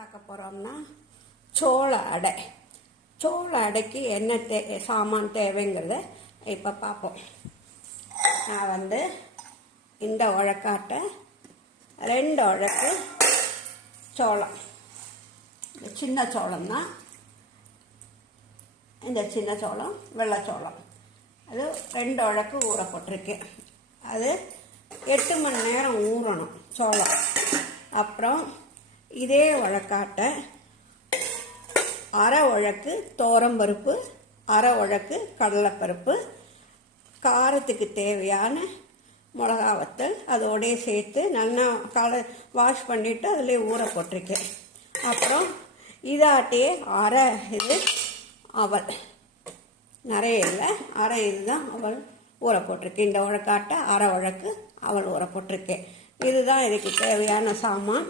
பார்க்க போகிறோம்னா சோள அடை. சோள அடைக்கு என்ன சாமான் தேவைங்கிறத இப்போ பார்ப்போம். நான் இந்த உழக்காட்டை 2 உழக்கு சோளம், சின்ன சோளம் தான். இந்த சின்ன சோளம் வெள்ளைச்சோளம், அது 2 உழக்கு ஊற போட்டிருக்கேன். அது 8 மணி நேரம் ஊறணும் சோளம். அப்புறம் இதே உழக்காட்டை 1/2 உழக்கு தோரம்பருப்பு, 1/2 உழக்கு கடலைப்பருப்பு, காரத்துக்கு தேவையான மிளகா வத்தல் அதோடய சேர்த்து நல்லா வாஷ் பண்ணிவிட்டு அதிலே ஊற போட்டிருக்கேன். அப்புறம் இதாட்டே 1/2 இது அவல், நிறைய இல்லை, 1/2 இதுதான் அவல் ஊற போட்டிருக்கேன். இந்த உழக்காட்டை 1/2 உழக்கு அவல் ஊற போட்டிருக்கேன். இதுதான் இதுக்கு தேவையான சாமான்.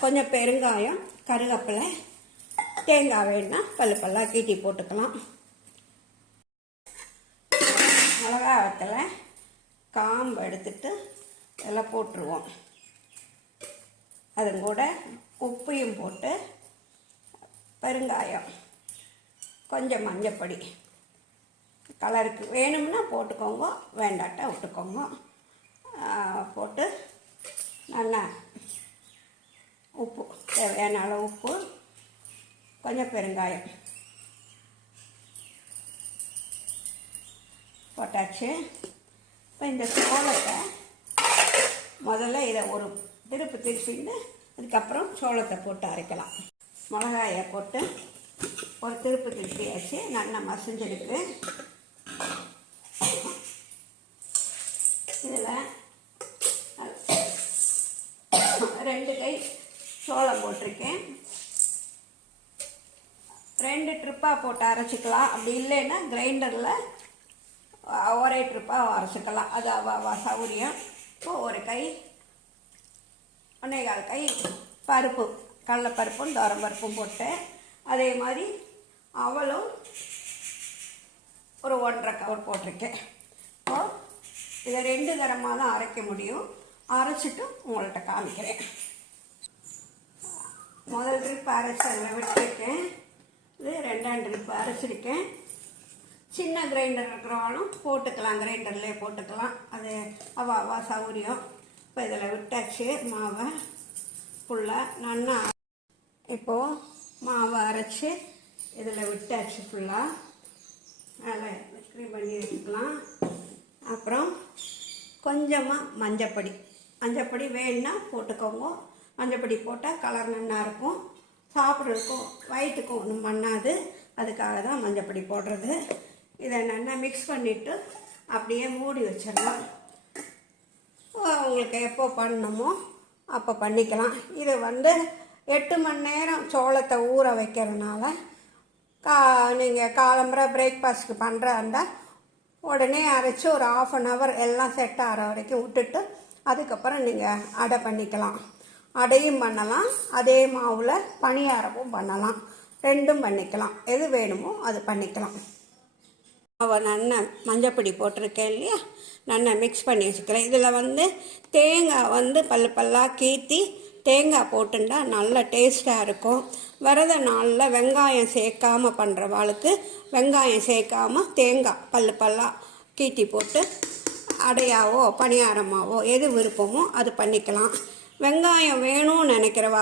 கொஞ்சம் பெருங்காயம், கருவேப்பிலை, தேங்காய் வேணுன்னா பல்லாக கீட்டி போட்டுக்கலாம். மிளகா வத்தலை காம்பு எடுத்துட்டு இதெல்லாம் போட்டுருவோம். அது கூட உப்பையும் போட்டு பெருங்காயம், கொஞ்சம் மஞ்சப்பொடி, கலருக்கு வேணும்னா போட்டுக்கோங்க, வேண்டாட்டா விட்டுக்கோங்க. போட்டு நல்லா உப்பு, தேவையான அளவு உப்பு, கொஞ்சம் பெருங்காயம் போட்டாச்சு. இப்போ இந்த சோளத்தை முதல்ல இதை ஒரு திருப்பின்னு அதுக்கப்புறம் சோளத்தை போட்டு அரைக்கலாம். மிளகாயை போட்டு ஒரு திருப்பியாச்சு, நல்லா மசிஞ்சிருக்கு. இதில் 2 கை சோளம் போட்டிருக்கேன். 2 ட்ரிப்பாக போட்டு அரைச்சிக்கலாம். அப்படி இல்லைன்னா கிரைண்டரில் ஒரே ட்ரிப்பாக அரைச்சிக்கலாம், அது சௌரியம். இப்போ 1 கை 1/4 கை பருப்பு, கடலைப்பருப்பும் தோரம்பருப்பும் போட்டு, அதே மாதிரி அவளும் ஒரு 1/2 கவர் போட்டிருக்கேன். இப்போ இதை 2 தரமாக தான் அரைக்க முடியும். அரைச்சிட்டு உங்கள்கிட்ட காமிக்கிறேன். முதல் ட்ரிப் அரைச்சி அதில் விட்டுருக்கேன். இது 2ஆம் ட்ரிப் அரைச்சிருக்கேன். சின்ன கிரைண்டர் இருக்கிறவாலும் போட்டுக்கலாம், கிரைண்டர்லேயே போட்டுக்கலாம், அது அவா சௌரியம். இப்போ இதில் விட்டாச்சு மாவை ஃபுல்லாக நல்லா. இப்போது மாவை அரைச்சி இதில் விட்டாச்சு ஃபுல்லாக, நல்லா மிக்ஸ் பண்ணி வச்சுக்கலாம். அப்புறம் கொஞ்சமாக மஞ்சப்பொடி வேணுன்னா போட்டுக்கோங்க. மஞ்சப்பொடி போட்டால் கலர் நல்லா இருக்கும், சாப்பிட்றதுக்கும் வயிற்றுக்கும் ஒன்றும் பண்ணாது, அதுக்காக தான் மஞ்சப்பொடி போடுறது. இதை நல்லா மிக்ஸ் பண்ணிவிட்டு அப்படியே மூடி வச்சிடலாம். உங்களுக்கு எப்போ பண்ணணுமோ அப்போ பண்ணிக்கலாம். இது 8 மணி நேரம் சோளத்தை ஊற வைக்கிறதுனால நீங்கள் காலம்பரை பிரேக்ஃபாஸ்ட்டுக்கு பண்ணுறா இருந்தால் உடனே அரைச்சி ஒரு 1/2 hour எல்லாம் செட் ஆகிற வரைக்கும் விட்டுட்டு அதுக்கப்புறம் நீங்கள் அடை பண்ணிக்கலாம். அடையும் பண்ணலாம், அதே மாவில் பணியாரமும் பண்ணலாம், 2ம் பண்ணிக்கலாம். எது வேணுமோ அது பண்ணிக்கலாம். அவள் நல்லா மஞ்சப்பொடி போட்டிருக்கேன் இல்லையா, நல்லா மிக்ஸ் பண்ணி வச்சுக்கிறேன். இதில் தேங்காய் பல்லாக கீற்றி தேங்காய் போட்டுண்டா நல்ல டேஸ்ட்டாக இருக்கும். விரத நாளில் வெங்காயம் சேர்க்காமல் பண்ணுறவாளுக்கு வெங்காயம் சேர்க்காமல் தேங்காய் பல்லாக கீட்டி போட்டு அடையாவோ பணியாரமாவோ எது விருப்பமோ அது பண்ணிக்கலாம். வெங்காயம் வேணும்னு நினைக்கிறவா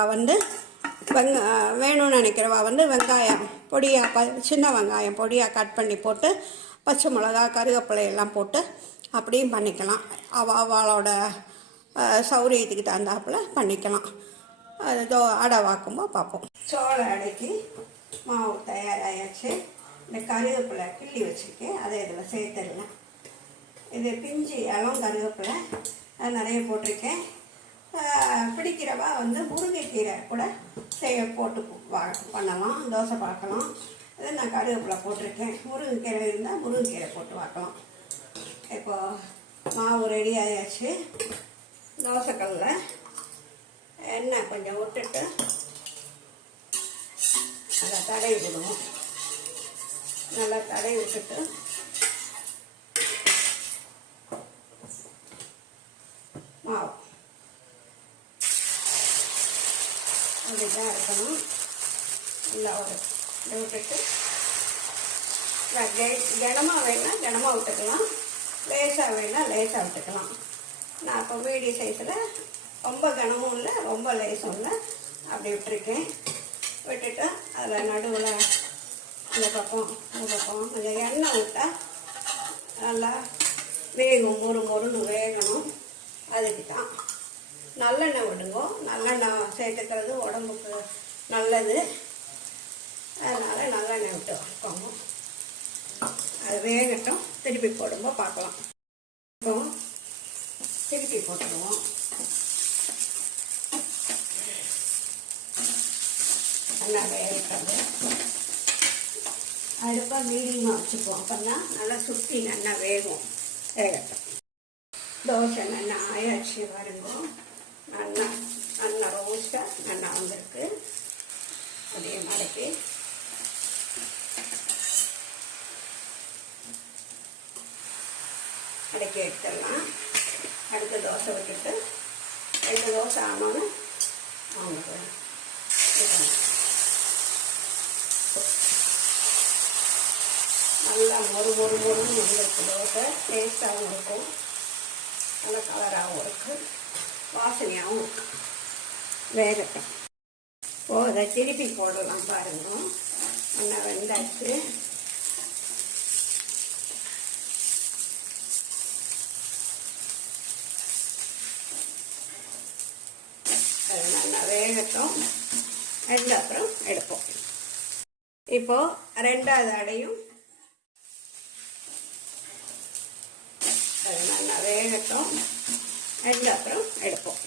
வெங்காயம் பொடியாக சின்ன வெங்காயம் பொடியாக கட் பண்ணி போட்டு பச்சை மிளகா கருவேப்பிலை எல்லாம் போட்டு அப்படியும் பண்ணிக்கலாம். அவளோட சௌரியத்துக்கு தகுந்தாப்பில் பண்ணிக்கலாம். அது அடை வாக்கும்போது பார்ப்போம். சோள அடைக்கு மாவு தயாராகிடுச்சு. இந்த கருவேப்பிலை கிள்ளி வச்சுருக்கேன், அதை இதில் சேர்த்துடலாம். இது பிஞ்சு இளம் கருவேப்பிலை, அது நிறைய போட்டிருக்கேன். பிடிக்கிறவா முருங்கைக்கீரை கூட போட்டு பண்ணலாம், தோசை பார்க்கலாம். இதை நான் கருவேப்பிலை போட்டிருக்கேன். முருங்கைக்கீரை இருந்தால் முருங்கைக்கீரை போட்டு பார்க்கலாம். இப்போது மாவு ரெடி ஆகியாச்சு. தோசைக்கல்லில் எண்ணெய் கொஞ்சம் விட்டுட்டு அதை தடவி விடுவோம். நல்லா தடவி விட்டுட்டு மாவு அப்படிதான் இருக்கும். விட்டுக்கணும். நல்லா ஒரு விட்டுட்டு கனமாக வேணால் கனமாக விட்டுக்கலாம், லேசாக வேணால் லேசாக விட்டுக்கலாம். நான் இப்போ மீடியம் சைஸில் ரொம்ப கனமும் இல்லை ரொம்ப லேசும் இல்லை அப்படி விட்டுருக்கேன். விட்டுட்டு அதில் நடுவில் இந்த பக்கம் கொஞ்சம் எண்ணெய் விட்டால் நல்லா வேகும், மொறுன்னு வேகணும். அதுக்கு தான் நல்லெண்ணெய் விடுங்கோ. நல்லெண்ணெய் சேர்த்துக்கிறது உடம்புக்கு நல்லது, அதனால் நல்லெண்ணெய் விட்டு வைப்போங்க. அது வேகட்டும், திருப்பி போடும்போது பார்க்கலாம். இப்போ திருப்பி போட்டுருவோம். நல்லா வேகட்டும். அடுப்பா மீடியமாக வச்சுப்போம், அப்போன்னா நல்லா சுற்றி நல்லா வேகும். வேகட்டும். தோசை நல்லா ஆயாச்சு வரும்போது நல்லா ரோஸ்ட்டாக நல்லா வந்திருக்கு. அதே மடக்கி எடுத்துடலாம். அடுத்த தோசை விட்டுட்டு 2 தோசை ஆனாலும் அவங்களுக்கு நல்லா மொறுன்னு வந்திருக்கு. தோசை டேஸ்ட்டாகவும் இருக்கும், நல்ல கலராகவும் இருக்குது, வாசனையாகவும் இருக்குது. வேகட்டும். அதை திருப்பி போடலாம் பாருங்க. நல்லா வெந்தாச்சு. அது நல்லா வேகட்டும். அப்புறம் எடுப்போம். இப்போ 2வது அடையும் அது நல்லா வேகட்டும். அப்புறம் எடுப்போம்.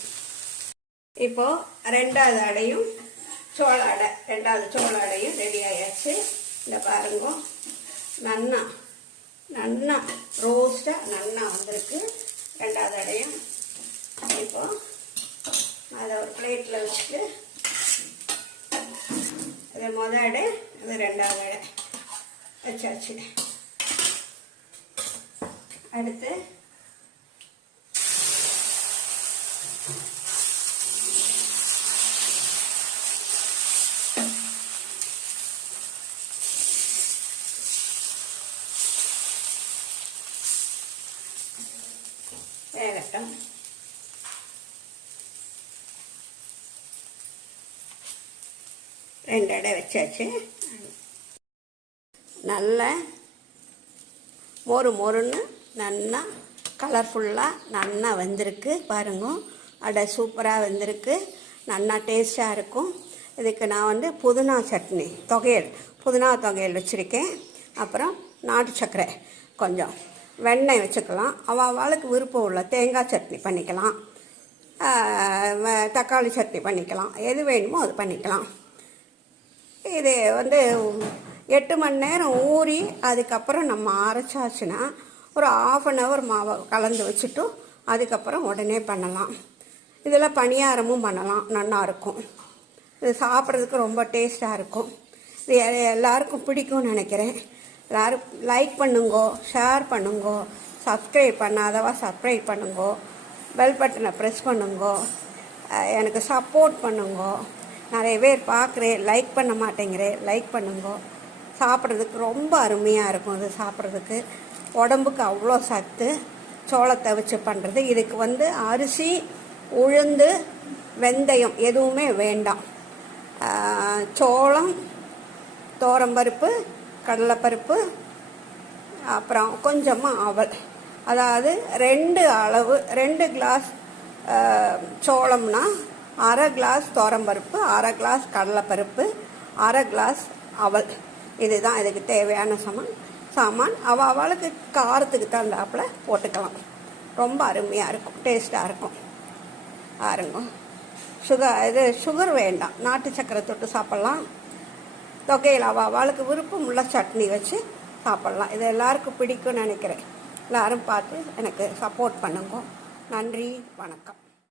இப்போ 2வது அடையும் சோள அடை, 2வது சோள அடையும் ரெடி ஆயாச்சு. இந்த பாருங்க, நல்லா ரோஸ்டாக நல்லா வந்திருக்கு 2வது அடையும். இப்போ அதை ஒரு பிளேட்டில் வச்சுட்டு, இது மொதல் அடை, இது 2வது அடை வச்சாச்சு. அடுத்து வேகட்டும். ரெண்டு அடை வச்சாச்சு. நல்ல மொறுன்னு நல்லா கலர்ஃபுல்லாக நல்லா வந்திருக்கு பாருங்க. அடை சூப்பராக வந்திருக்கு, நல்லா டேஸ்ட்டாக இருக்கும். இதுக்கு நான் புதினா சட்னி புதினா தொகையல் வச்சுருக்கேன். அப்புறம் நாட்டு சர்க்கரை, கொஞ்சம் வெண்ணெய் வச்சுக்கலாம். அவளுக்கு விருப்பம் உள்ள தேங்காய் சட்னி பண்ணிக்கலாம், தக்காளி சட்னி பண்ணிக்கலாம், எது வேணுமோ அது பண்ணிக்கலாம். இது 8 மணி நேரம் ஊறி அதுக்கப்புறம் நம்ம அரைச்சாச்சுன்னா ஒரு 1/2 hour மாவை கலந்து வச்சுட்டு அதுக்கப்புறம் உடனே பண்ணலாம். இதில் பணியாரமும் பண்ணலாம், நல்லாயிருக்கும். இது சாப்பிட்றதுக்கு ரொம்ப டேஸ்ட்டாக இருக்கும். இது எல்லாருக்கும் பிடிக்கும்னு நினைக்கிறேன். எல்லோரும் லைக் பண்ணுங்கோ, ஷேர் பண்ணுங்கோ, சப்ஸ்கிரைப் பண்ணாதவா சப்ஸ்கிரைப் பண்ணுங்கோ, பெல் பட்டனை ப்ரெஸ் பண்ணுங்கோ, எனக்கு சப்போர்ட் பண்ணுங்கோ. நிறைய பேர் பார்க்குறேன், லைக் பண்ண மாட்டேங்கிறேன், லைக் பண்ணுங்கோ. சாப்பிட்றதுக்கு ரொம்ப அருமையாக இருக்கும். இது சாப்பிட்றதுக்கு உடம்புக்கு அவ்வளோ சத்து. சோளத்தை வச்சு பண்ணுறது. இதுக்கு அரிசி, உளுந்து, வெந்தயம் எதுவுமே வேண்டாம். சோளம், துவரம்பருப்பு, கடலைப்பருப்பு, அப்புறம் கொஞ்சமாக அவல். அதாவது 2 கிளாஸ் சோளம்னா 1/2 கிளாஸ் துவரம்பருப்பு, 1/2 கிளாஸ் கடலைப்பருப்பு, 1/2 கிளாஸ் அவல். இதுதான் இதுக்கு தேவையான சாமான். அவளுக்கு காரத்துக்கு தகுந்தாப்பில் போட்டுக்கலாம். ரொம்ப அருமையாக இருக்கும், டேஸ்ட்டாக இருக்கும். பாருங்க, சுகர் வேண்டாம், நாட்டு சக்கரை தொட்டு சாப்பிட்லாம். தொகையில் அவளுக்கு விருப்பம் உள்ள சட்னி வச்சு சாப்பிட்லாம். இது எல்லாருக்கும் பிடிக்கும்னு நினைக்கிறேன். எல்லோரும் பார்த்து எனக்கு சப்போர்ட் பண்ணுங்க. நன்றி, வணக்கம்.